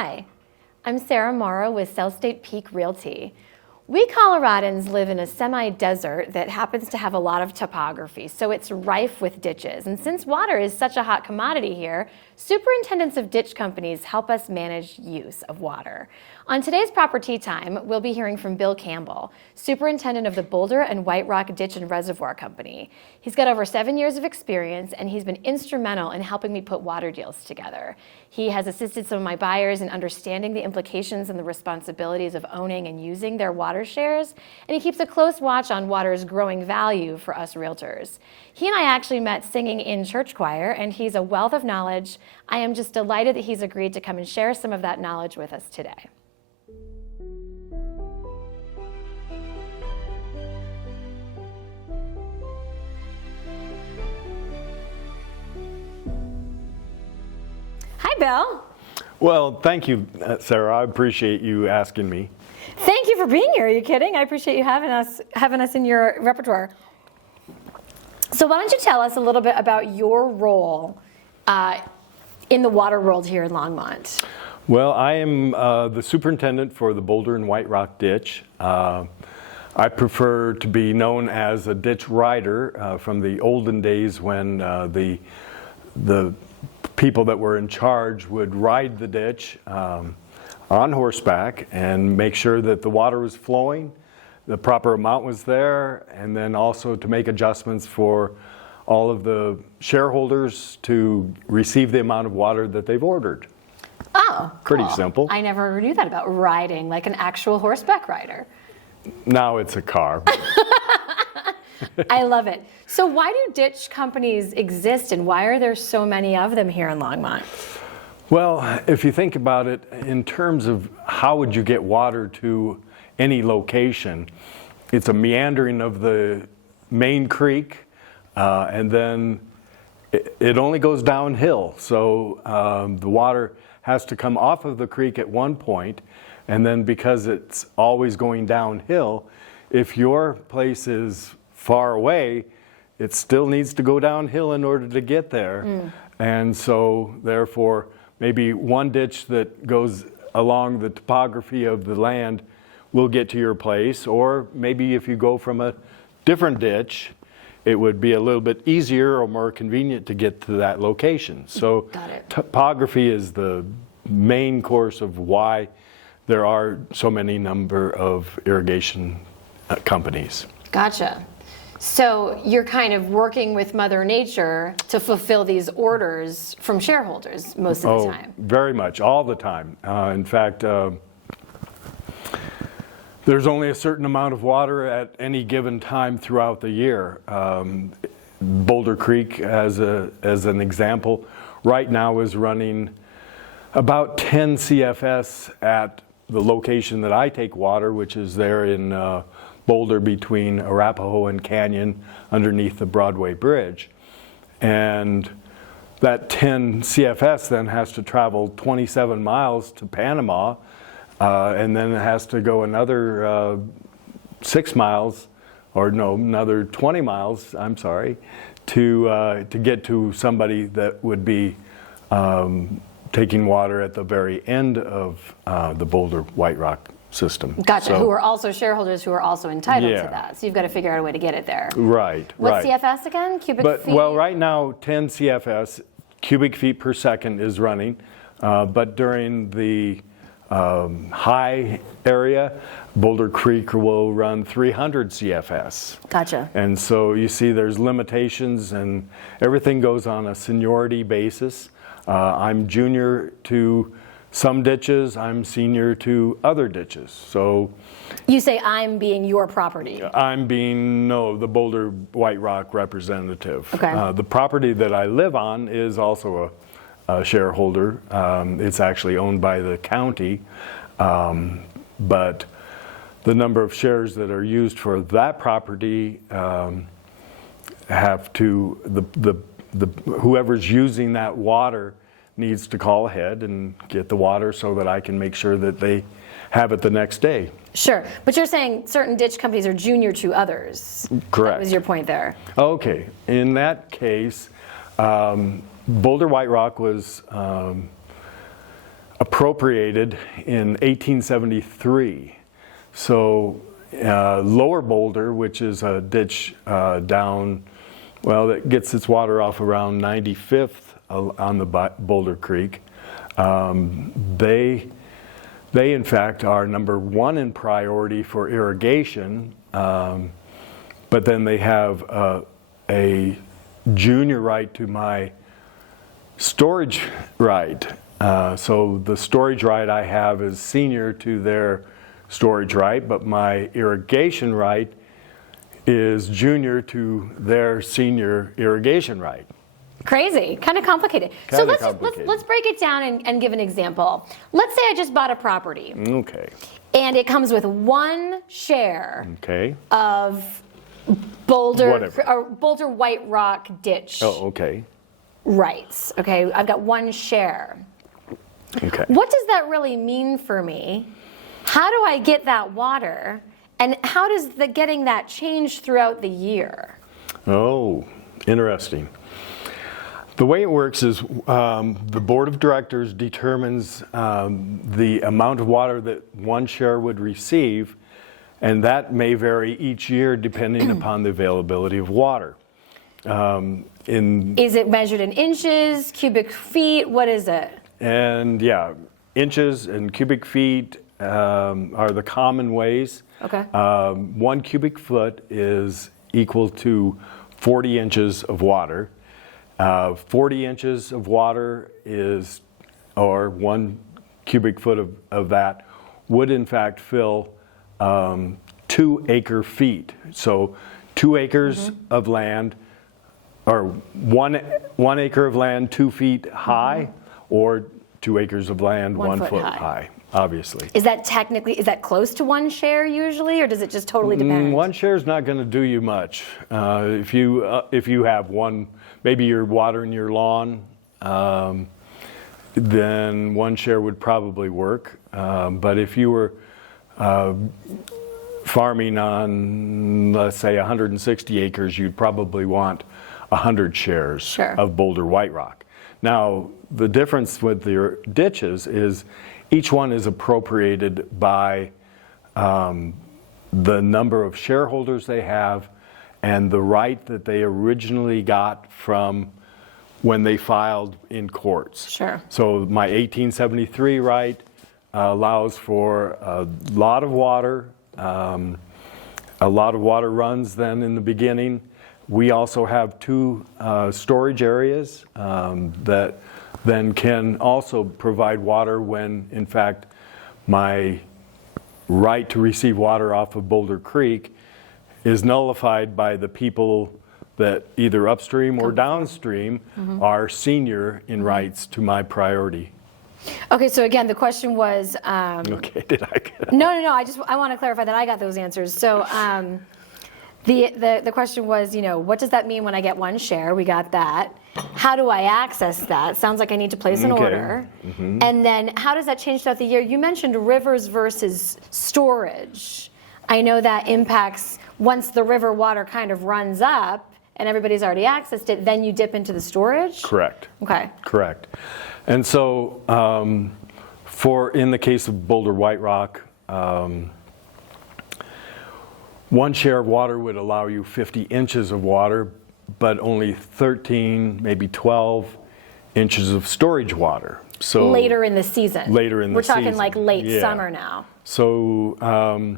Hi, I'm Sarah Morrow with South State Peak Realty. We Coloradans live in a semi-desert that happens to have a lot of topography, so it's rife with ditches. And since water is such a hot commodity here, superintendents of ditch companies help us manage use of water. On today's Property Time, we'll be hearing from Bill Campbell, superintendent of the Boulder and White Rock Ditch and Reservoir Company. He's got over 7 years of experience, and he's been instrumental in helping me put water deals together. He has assisted some of my buyers in understanding the implications and the responsibilities of owning and using their water shares, and he keeps a close watch on water's growing value for us realtors. He and I actually met singing in church choir, and he's a wealth of knowledge. I am just delighted that he's agreed to come and share some of that knowledge with us today. Hi, Bill. Well, thank you, Sarah. I appreciate you asking me. Thank you for being here. Are you kidding? I appreciate you having us in your repertoire. So why don't you tell us a little bit about your role in the water world here in Longmont? Well, I am the superintendent for the Boulder and White Rock Ditch. I prefer to be known as a ditch rider from the olden days when the people that were in charge would ride the ditch on horseback and make sure that the water was flowing, the proper amount was there, and then also to make adjustments for all of the shareholders to receive the amount of water that they've ordered. Oh, cool. Pretty simple. I never knew that about riding, like an actual horseback rider. Now it's a car. I love it. So why do ditch companies exist, and why are there so many of them here in Longmont? Well, if you think about it in terms of how would you get water to any location, it's a meandering of the main creek, and then it only goes downhill. So the water has to come off of the creek at one point, and then because it's always going downhill, if your place is far away, it still needs to go downhill in order to get there. And so therefore, maybe one ditch that goes along the topography of the land will get to your place, or maybe if you go from a different ditch, it would be a little bit easier or more convenient to get to that location. So topography is the main course of why there are so many number of irrigation companies. Gotcha. So you're kind of working with Mother Nature to fulfill these orders from shareholders most of the time. Very much, all the time. In fact, there's only a certain amount of water at any given time throughout the year. Boulder Creek, as an example, right now is running about 10 CFS at the location that I take water, which is there in Boulder between Arapahoe and Canyon underneath the Broadway Bridge. And that 10 CFS then has to travel 27 miles to Panama, and then it has to go another 6 miles, or no, another 20 miles, I'm sorry, to get to somebody that would be taking water at the very end of the Boulder White Rock system. Gotcha, so, who are also shareholders who are also entitled to that. So you've got to figure out a way to get it there. Right, What's CFS again? Cubic feet? Well, right now, 10 CFS, cubic feet per second is running. But during the high area, Boulder Creek will run 300 CFS. Gotcha. And so you see there's limitations, and everything goes on a seniority basis. I'm junior to some ditches, I'm senior to other ditches. So you say I'm being your property? I'm being, no, the Boulder White Rock representative. Okay. The property that I live on is also a shareholder. It's actually owned by the county, but the number of shares that are used for that property have to, whoever's using that water needs to call ahead and get the water so that I can make sure that they have it the next day. Sure, but you're saying certain ditch companies are junior to others. Correct. That was your point there. Okay, in that case, Boulder White Rock was appropriated in 1873. So Lower Boulder, which is a ditch down, well, that gets its water off around 95th on the Boulder Creek, they in fact are number one in priority for irrigation, but then they have a junior right to my storage right. So the storage right I have is senior to their storage right, but my irrigation right is junior to their senior irrigation right. Crazy, kind of complicated. So let's break it down and give an example. Let's say I just bought a property. Okay. And it comes with one share Okay. of Boulder Whatever. or Boulder White Rock ditch Oh, okay. rights. Okay, I've got one share. Okay. What does that really mean for me? How do I get that water? And how does getting that change throughout the year? Oh, interesting. The way it works is the board of directors determines the amount of water that one share would receive, and that may vary each year depending upon the availability of water. Is it measured in inches, cubic feet? What is it? And yeah, inches and cubic feet are the common ways. Okay. 1 cubic foot is equal to 40 inches of water. 40 inches of water is, or 1 cubic foot of that would in fact fill 2 acre feet. So 2 acres of land, or one acre of land 2 feet high, or 2 acres of land 1 foot high, obviously. Is that close to one share usually, or does it just totally depend? One share is not going to do you much. If you have one, maybe you're watering your lawn, then one share would probably work. But if you were farming on, let's say, 160 acres, you'd probably want 100 shares of Boulder White Rock. Now, the difference with your ditches is each one is appropriated by the number of shareholders they have and the right that they originally got from when they filed in courts. Sure. So my 1873 right allows for a lot of water. A lot of water runs then in the beginning. We also have 2 storage areas that then can also provide water when, in fact, my right to receive water off of Boulder Creek is nullified by the people that either upstream or downstream are senior in rights to my priority. Okay, so again, the question was. Okay, did I get it? No. I want to clarify that I got those answers. So the question was, what does that mean when I get one share? We got that. How do I access that? Sounds like I need to place an order. And then how does that change throughout the year? You mentioned rivers versus storage. I know that impacts once the river water kind of runs up and everybody's already accessed it, then you dip into the storage? Correct. Okay. Correct. And so in the case of Boulder White Rock, 1 share of water would allow you 50 inches of water, but only 13, maybe 12 inches of storage water. So later in the season. We're talking like late summer now. So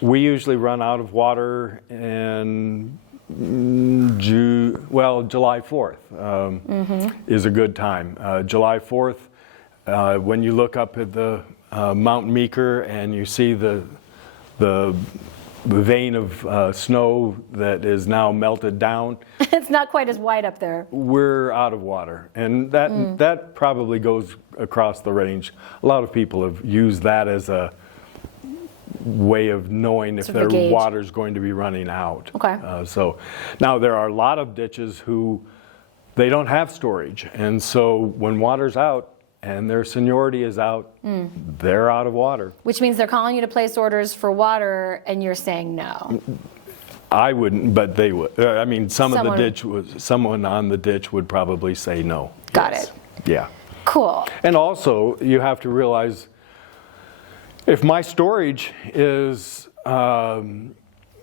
we usually run out of water in July 4th is a good time. July 4th, when you look up at the Mount Meeker and you see the vein of snow that is now melted down. It's not quite as wide up there. We're out of water, and that probably goes across the range. A lot of people have used that as a way of knowing if their water's going to be running out. Okay. So now there are a lot of ditches who they don't have storage, and so when water's out and their seniority is out, they're out of water. Which means they're calling you to place orders for water, and you're saying no. I wouldn't, but they would. I mean, someone on the ditch would probably say no. Got it. Yeah. Cool. And also, you have to realize, if my storage is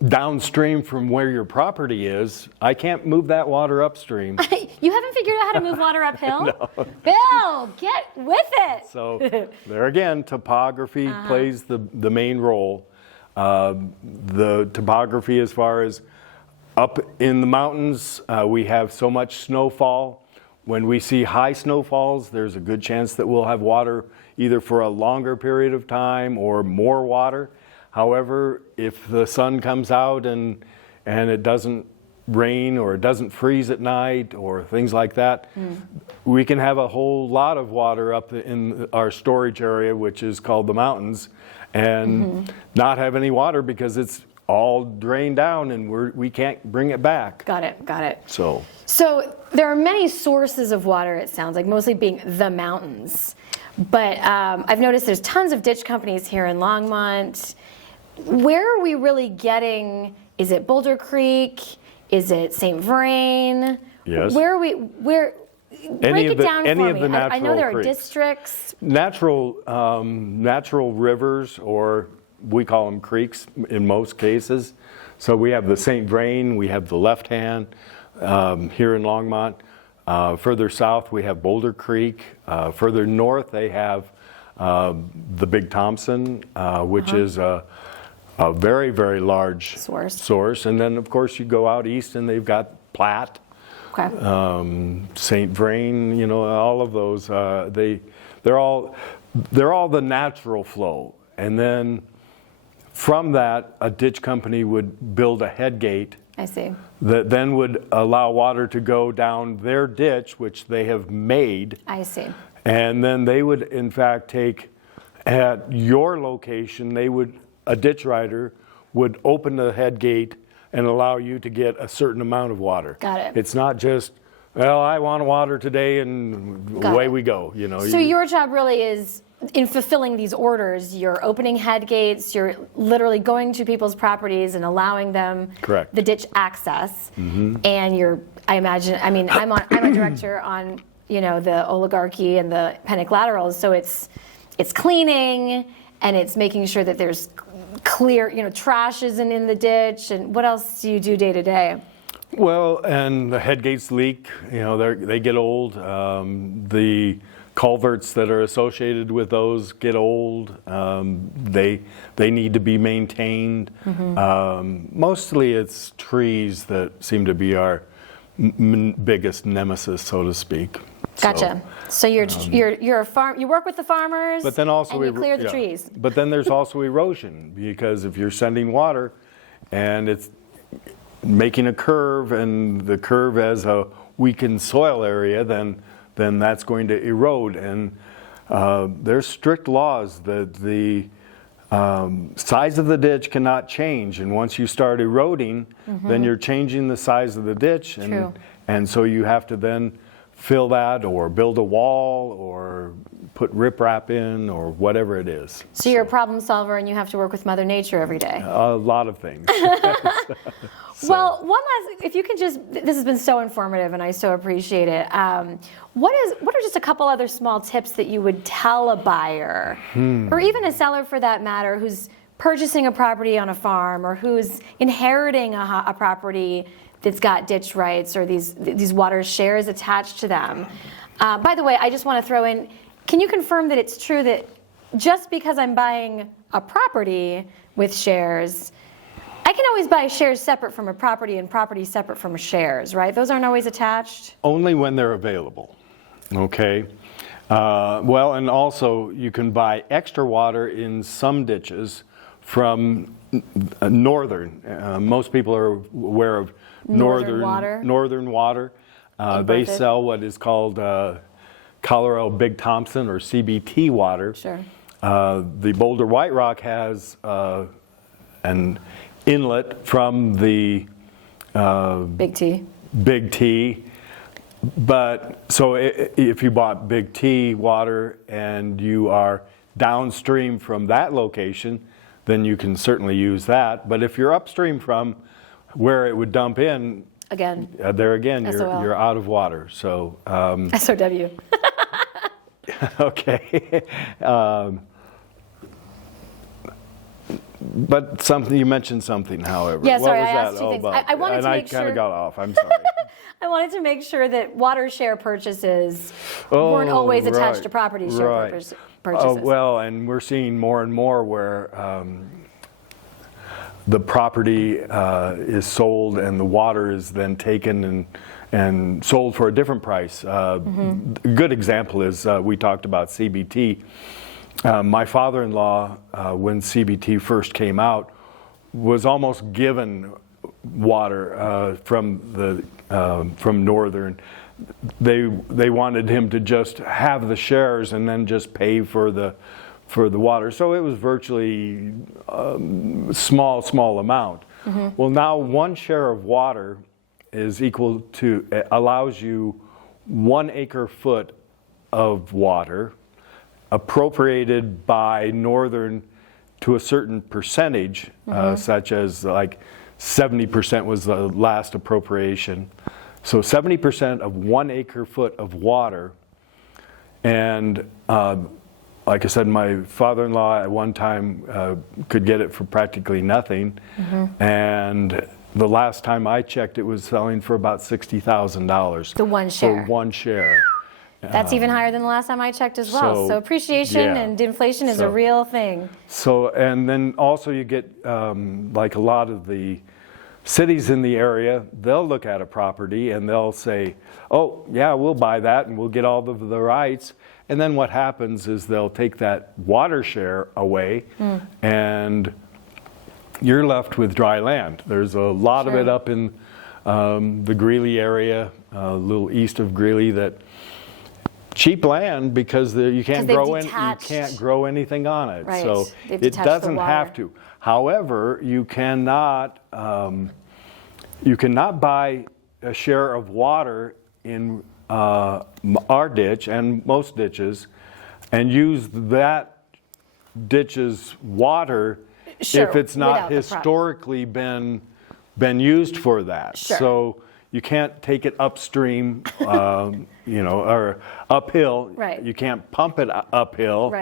downstream from where your property is, I can't move that water upstream. You haven't figured out how to move water uphill? No. Bill, get with it. So there again, topography plays the main role. The topography, as far as up in the mountains, we have so much snowfall. When we see high snowfalls, there's a good chance that we'll have water either for a longer period of time or more water. However, if the sun comes out and it doesn't rain or it doesn't freeze at night or things like that, we can have a whole lot of water up in our storage area, which is called the mountains, and not have any water because it's all drained down and we can't bring it back. Got it. So there are many sources of water, it sounds like, mostly being the mountains. But I've noticed there's tons of ditch companies here in Longmont. Where are we really getting, is it Boulder Creek? Is it St. Vrain? Yes. Break it down for me. I know there are districts. Natural rivers, or we call them creeks in most cases. So we have the St. Vrain, we have the Left Hand here in Longmont. Further south, we have Boulder Creek. Further north, they have the Big Thompson, which is a very, very large source. And then, of course, you go out east and they've got Platte, St. Vrain, all of those. They're all the natural flow. And then from that, a ditch company would build a head gate. I see. That then would allow water to go down their ditch, which they have made. I see. And then they would, in fact, take at your location, a ditch rider would open the head gate and allow you to get a certain amount of water. Got it. It's not just, well, I want water today and away we go. So your job really is, in fulfilling these orders, you're opening head gates, you're literally going to people's properties and allowing them the ditch access. And I'm a director on, the oligarchy and the panic laterals, so it's cleaning and it's making sure that there's clear, trash isn't in the ditch. And what else do you do day to day? Well, and the head gates leak, they get old. The culverts that are associated with those get old. They need to be maintained. Mostly it's trees that seem to be our biggest nemesis, so to speak. Gotcha. So you're a farm. You work with the farmers, but then also and you clear the trees. But then there's also erosion, because if you're sending water and it's making a curve, and the curve has a weakened soil area, then that's going to erode. And there's strict laws that the size of the ditch cannot change. And once you start eroding, then you're changing the size of the ditch. And so you have to then fill that, or build a wall, or put riprap in, or whatever it is. So you're a problem solver and you have to work with Mother Nature every day. A lot of things. Well, one last, if you can this has been so informative and I so appreciate it. What are just a couple other small tips that you would tell a buyer, or even a seller for that matter, who's purchasing a property on a farm, or who's inheriting a property that's got ditch rights or these water shares attached to them? By the way, I just want to throw in, can you confirm that it's true that just because I'm buying a property with shares, I can always buy shares separate from a property and property separate from shares, right? Those aren't always attached? Only when they're available, okay? Well, and also you can buy extra water in some ditches from northern. Most people are aware of Northern Water. They sell what is called Colorado Big Thompson, or CBT water. Sure. The Boulder White Rock has an inlet from the Big T. But so if you bought Big T water and you are downstream from that location, then you can certainly use that. But if you're upstream from where it would dump in, again, you're out of water. So SOW. Okay. But something you mentioned something, however. Yeah, sorry, what was I asked that two all things. about? I wanted to make And I kind sure- of got off. I'm sorry. I wanted to make sure that water share purchases weren't always attached to property share purchases. Well, and we're seeing more and more where the property is sold and the water is then taken and sold for a different price. A good example is we talked about CBT. My father-in-law, when CBT first came out, was almost given water from Northern. They wanted him to just have the shares and then just pay for the water. So it was virtually small amount. Well, now 1 share of water is equal to, allows you 1 acre-foot of water appropriated by Northern to a certain percentage, such as like 70% was the last appropriation. So 70% of 1 acre-foot of water. And like I said, my father-in-law at one time could get it for practically nothing. And the last time I checked, it was selling for about $60,000. The 1 share. For 1 share. That's even higher than the last time I checked as well. So appreciation and inflation is a real thing. So, and then also you get, like a lot of the cities in the area, they'll look at a property and they'll say, oh, yeah, we'll buy that and we'll get all of the rights. And then what happens is they'll take that water share away and you're left with dry land. There's a lot of it up in the Greeley area, a little east of Greeley, that cheap land because you can't grow anything on it. Right. So it doesn't have to. However, you cannot buy a share of water in our ditch and most ditches and use that ditch's water if it's not historically been used for that. So you can't take it upstream, or uphill. Right. You can't pump it uphill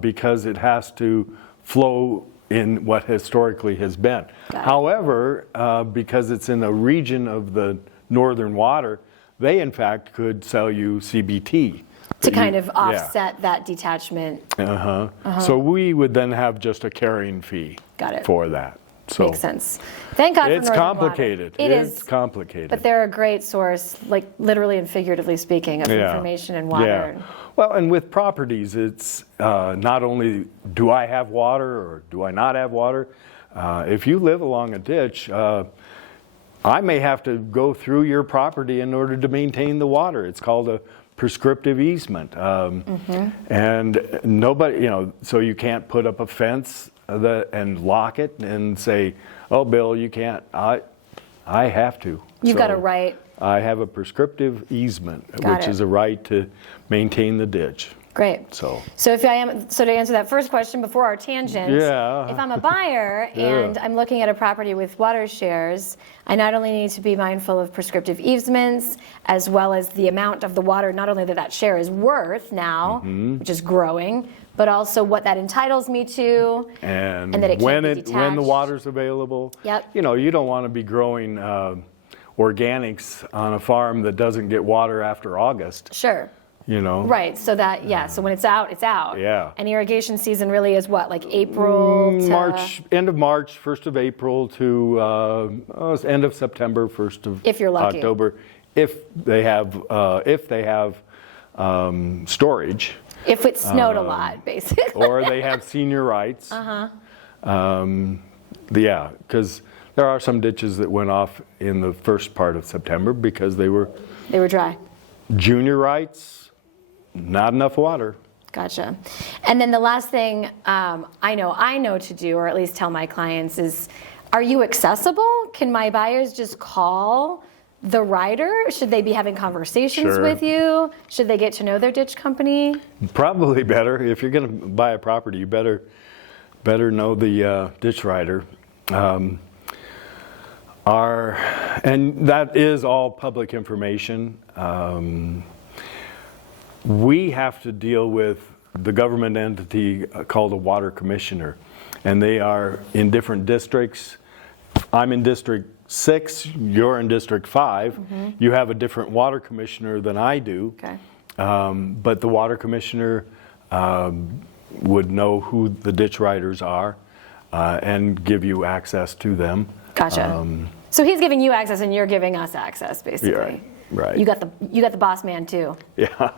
because it has to flow in what historically has been. However, because it's in a region of the Northern water, they in fact could sell you CBT. To kind of offset that detachment. So we would then have just a carrying fee for that. So makes sense. Thank God for it's Northern complicated. Water. It's complicated. But they're a great source, like literally and figuratively speaking, of information and water. Well, and with properties, it's not only do I have water or do I not have water. If you live along a ditch, I may have to go through your property in order to maintain the water. It's called a prescriptive easement. And nobody, so you can't put up a fence and lock it and say, oh, Bill, you can't. I have to. You've got a right. I have a prescriptive easement, which is a right to maintain the ditch. Great. So to answer that first question before our tangent, if I'm a buyer and I'm looking at a property with water shares, I not only need to be mindful of prescriptive easements as well as the amount of the water, not only that share is worth now, which is growing, but also what that entitles me to, and that it can't be detached. When the water's available. You don't want to be growing organics on a farm that doesn't get water after August. Right, so that, so when it's out, it's out. And irrigation season really is what, like April to... March, end of March, 1st of April to end of September, 1st of if you're lucky. October, if they have storage. If it snowed a lot, basically. Or they have senior rights. Because there are some ditches that went off in the first part of September because they were dry. Junior rights. Not enough water. Gotcha. And then the last thing I know to do, or at least tell my clients, is, are you accessible? Can my buyers just call the writer? Should they be having conversations with you? Should they get to know their ditch company? Probably better. If you're going to buy a property, you better know the ditch writer. And that is all public information. We have to deal with the government entity called a water commissioner, and they are in different districts. I'm in District 6, you're in District 5. You have a different water commissioner than I do. Okay. But the water commissioner would know who the ditch riders are and give you access to them. Gotcha. So he's giving you access and you're giving us access, basically. Right. You got the boss man too. Yeah.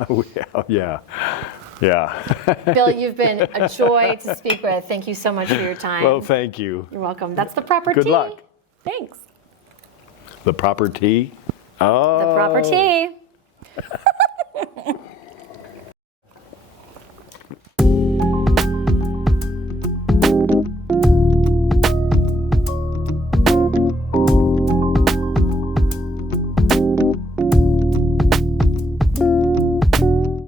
Bill, you've been a joy to speak with. Thank you so much for your time. Well, thank you. You're welcome. That's the proper Good tea. luck. Thanks. The proper tea? Oh. The proper tea.